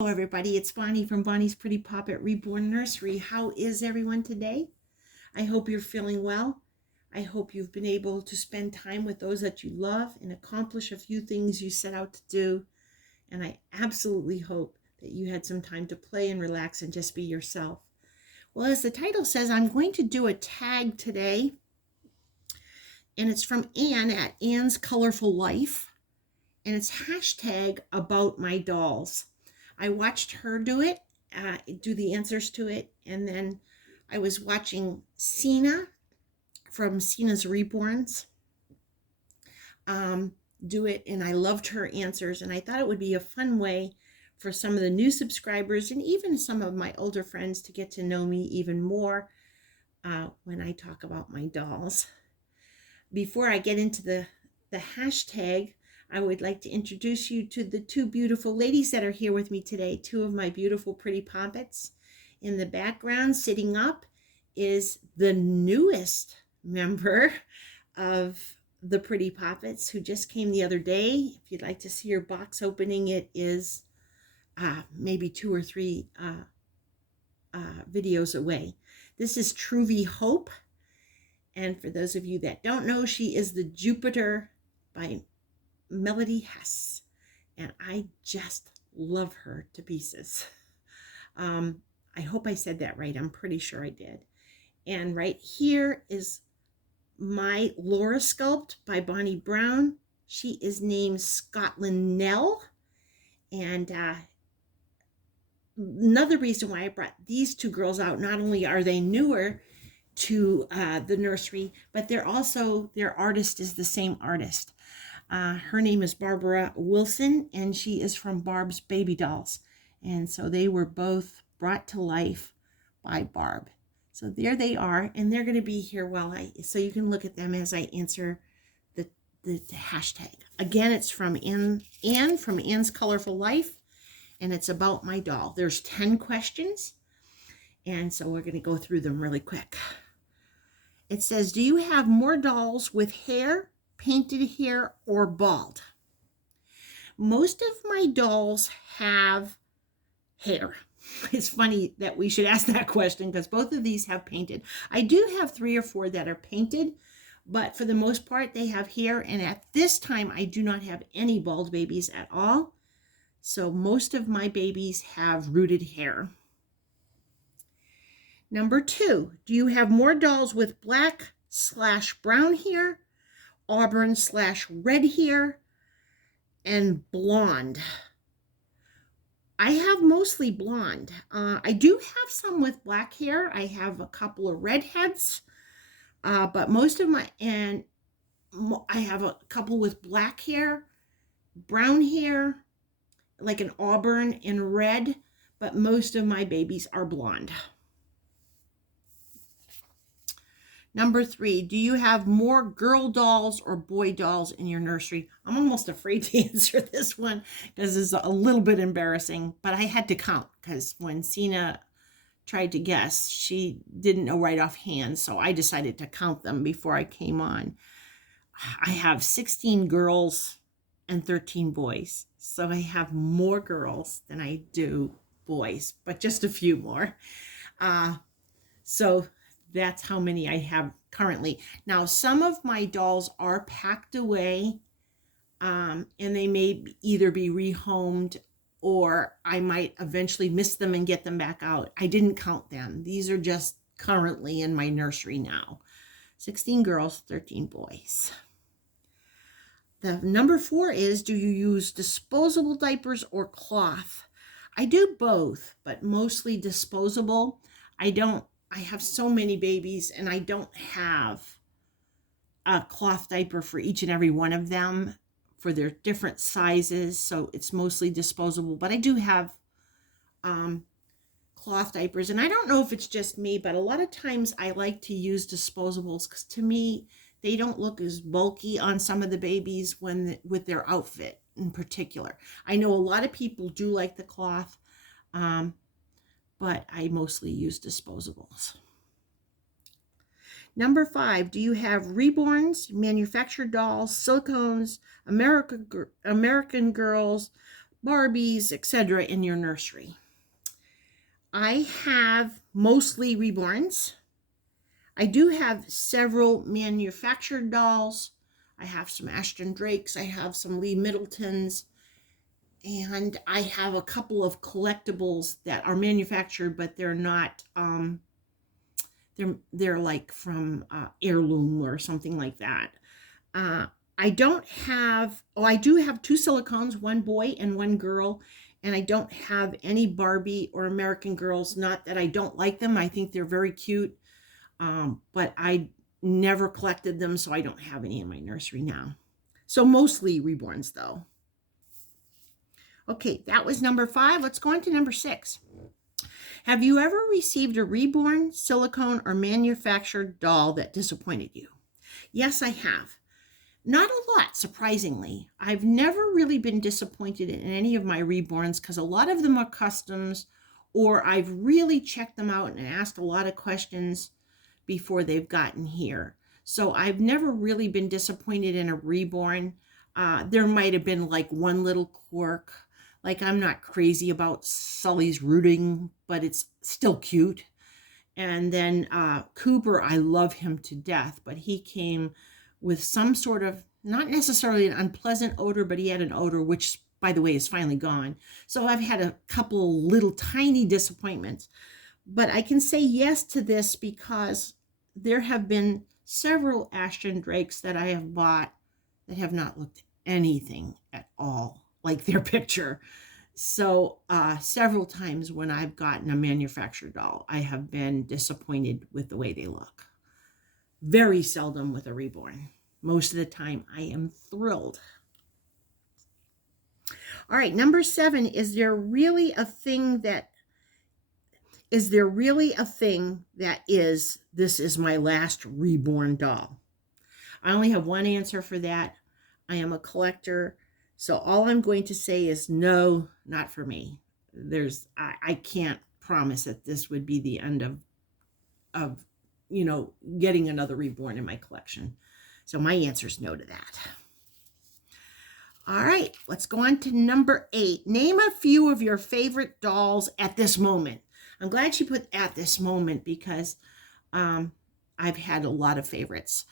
Hello everybody, it's Bonnie from Bonnie's Pretty Poppet Reborn Nursery. How is everyone today? I hope you're feeling well. I hope you've been able to spend time with those that you love and accomplish a few things you set out to do. And I absolutely hope that you had some time to play and relax and just be yourself. Well, as the title says, I'm going to do a tag today, and it's from Anne at Anne's Colorful Life, and it's hashtag about my dolls. I watched her do it, do the answers to it, and then I was watching Cena from Cena's Reborns do it, and I loved her answers, and I thought it would be a fun way for some of the new subscribers and even some of my older friends to get to know me even more when I talk about my dolls. Before I get into the hashtag, I would like to introduce you to the two beautiful ladies that are here with me today, two of my beautiful pretty Poppets. In the background, sitting up, is the newest member of the Pretty Poppets who just came the other day. If you'd like to see her box opening, it is maybe 2 or 3 videos away. This is Truvy Hope. And for those of you that don't know, she is the Jupiter by Melody Hess, and I just love her to pieces. I hope I said that right. I'm pretty sure I did. And right here is my Laura sculpt by Bonnie Brown. She is named Scotland Nell. And another reason why I brought these two girls out, not only are they newer to the nursery, but their artist is the same artist. Her name is Barbara Wilson, and she is from Barb's Baby Dolls. And so they were both brought to life by Barb. So there they are, and they're going to be here so you can look at them as I answer the hashtag. Again, it's from Anne from Anne's Colorful Life, and it's about my doll. There's 10 questions, and so we're going to go through them really quick. It says, do you have more dolls with hair, painted hair, or bald? Most of my dolls have hair. It's funny that we should ask that question because both of these have painted. I do have 3 or 4 that are painted, but for the most part they have hair, and at this time I do not have any bald babies at all. So most of my babies have rooted hair. Number 2, do you have more dolls with black/brown hair, auburn/red hair, and blonde? I have mostly blonde. I do have some with black hair. I have a couple of redheads, but most of I have a couple with black hair, brown hair, like an auburn and red, but most of my babies are blonde. Number 3, do you have more girl dolls or boy dolls in your nursery? I'm almost afraid to answer this one because it's a little bit embarrassing, but I had to count because when Cena tried to guess, she didn't know right offhand, so I decided to count them before I came on. I have 16 girls and 13 boys, so I have more girls than I do boys, but just a few more. So that's how many I have currently. Now, some of my dolls are packed away, and they may either be rehomed or I might eventually miss them and get them back out. I didn't count them. These are just currently in my nursery now. 16 girls, 13 boys. The number 4 is, do you use disposable diapers or cloth? I do both, but mostly disposable. I have so many babies, and I don't have a cloth diaper for each and every one of them for their different sizes, so it's mostly disposable. But I do have cloth diapers, and I don't know if it's just me, but a lot of times I like to use disposables because to me, they don't look as bulky on some of the babies with their outfit in particular. I know a lot of people do like the cloth, but I mostly use disposables. Number 5, do you have reborns, manufactured dolls, silicones, American Girls, Barbies, etc. in your nursery. I have mostly reborns. I do have several manufactured dolls. I have some Ashton Drakes. I have some Lee Middletons. And I have a couple of collectibles that are manufactured, but they're not, they're like from heirloom or something like that. Uh, I don't have, oh, I do have two silicones, one boy and one girl. And I don't have any Barbie or American Girls. Not that I don't like them. I think they're very cute. But I never collected them, so I don't have any in my nursery now. So mostly reborns, though. Okay, that was number 5. Let's go on to number 6. Have you ever received a reborn, silicone, or manufactured doll that disappointed you? Yes, I have. Not a lot, surprisingly. I've never really been disappointed in any of my reborns because a lot of them are customs, or I've really checked them out and asked a lot of questions before they've gotten here. So I've never really been disappointed in a reborn. There might have been like one little quirk. Like, I'm not crazy about Sully's rooting, but it's still cute. And then Cooper, I love him to death, but he came with some sort of, not necessarily an unpleasant odor, but he had an odor, which, by the way, is finally gone. So I've had a couple little tiny disappointments. But I can say yes to this because there have been several Ashton Drakes that I have bought that have not looked anything at all like their picture. So several times when I've gotten a manufactured doll, I have been disappointed with the way they look. Very seldom with a reborn. Most of the time, I am thrilled. All right, number 7, is there really a thing that is this is my last reborn doll? I only have one answer for that. I am a collector. So all I'm going to say is no, not for me. I can't promise that this would be the end of getting another reborn in my collection. So my answer is no to that. All right, let's go on to number 8. Name a few of your favorite dolls at this moment. I'm glad she put at this moment because I've had a lot of favorites.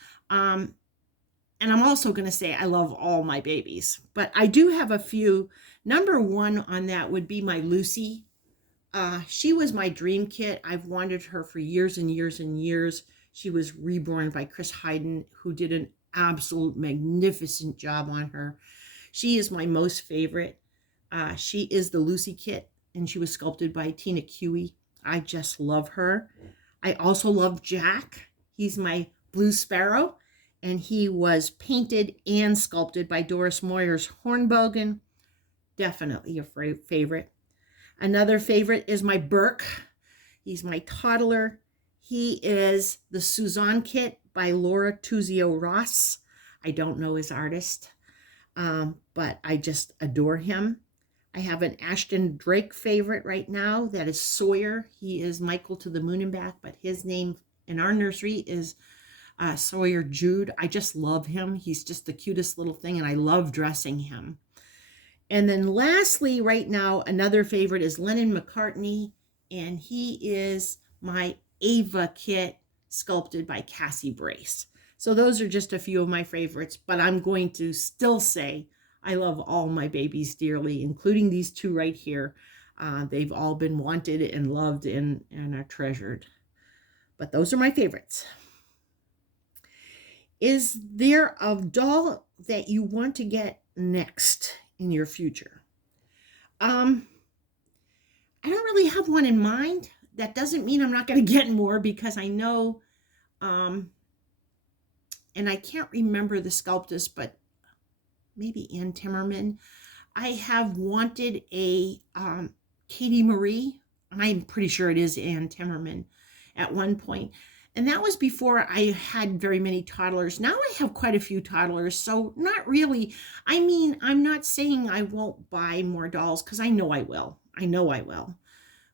And I'm also going to say I love all my babies, but I do have a few. Number 1 on that would be my Lucy. She was my dream kit. I've wanted her for years and years and years. She was reborn by Chris Hayden, who did an absolute magnificent job on her. She is my most favorite. She is the Lucy kit, and she was sculpted by Tina Cui. I just love her. I also love Jack. He's my Blue Sparrow, and he was painted and sculpted by Doris Moyer's Hornbogen. Definitely a favorite. Another favorite is my Burke. He's my toddler. He is the Suzanne kit by Laura Tuzio Ross. I don't know his artist, but I just adore him. I have an Ashton Drake favorite right now. That is Sawyer. He is Michael to the Moon and Back, but his name in our nursery is Sawyer Jude. I just love him. He's just the cutest little thing, and I love dressing him. And then lastly, right now, another favorite is Lennon McCartney, and he is my Ava kit sculpted by Cassie Brace. So those are just a few of my favorites, but I'm going to still say I love all my babies dearly, including these two right here. They've all been wanted and loved and are treasured. But those are my favorites. Is there a doll that you want to get next in your future? I don't really have one in mind. That doesn't mean I'm not going to get more, because I know, and I can't remember the sculptress, but maybe Ann Timmerman. I have wanted a Katie Marie. I'm pretty sure it is Ann Timmerman at one point. And that was before I had very many toddlers. Now I have quite a few toddlers, so not really. I mean, I'm not saying I won't buy more dolls, because I know I will.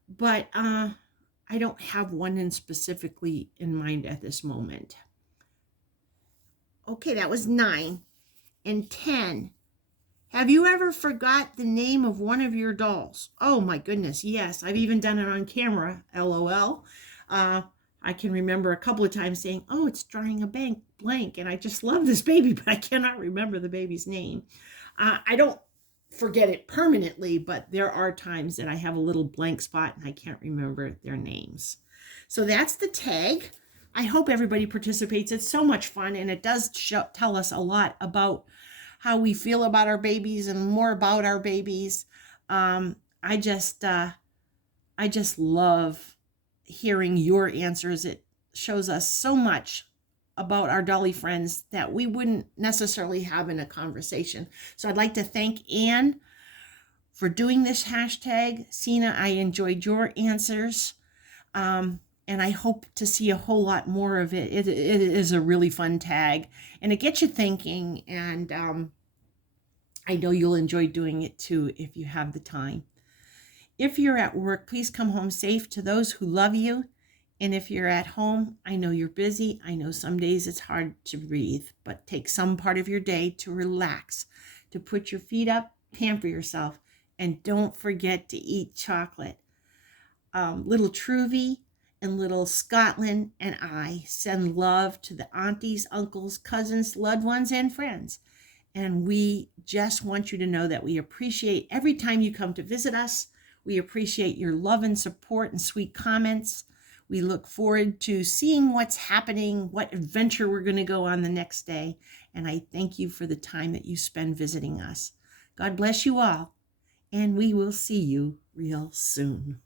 But I don't have one in specifically in mind at this moment. Okay, that was 9. And 10. Have you ever forgot the name of one of your dolls? Oh my goodness, yes. I've even done it on camera, LOL. I can remember a couple of times saying, oh, it's drawing a blank, and I just love this baby, but I cannot remember the baby's name. I don't forget it permanently, but there are times that I have a little blank spot and I can't remember their names. So that's the tag. I hope everybody participates. It's so much fun, and it does tell us a lot about how we feel about our babies and more about our babies. Um, I just I just love hearing your answers. It shows us so much about our dolly friends that we wouldn't necessarily have in a conversation. So I'd like to thank Anne for doing this hashtag. Sina, I enjoyed your answers. And I hope to see a whole lot more of it. It is a really fun tag, and it gets you thinking, and I know you'll enjoy doing it too if you have the time. If you're at work, please come home safe to those who love you. And if you're at home, I know you're busy. I know some days it's hard to breathe, but take some part of your day to relax, to put your feet up, pamper yourself, and don't forget to eat chocolate. Little Truvy and little Scotland and I send love to the aunties, uncles, cousins, loved ones, and friends. And we just want you to know that we appreciate every time you come to visit us. We appreciate your love and support and sweet comments. We look forward to seeing what's happening, what adventure we're going to go on the next day. And I thank you for the time that you spend visiting us. God bless you all, and we will see you real soon.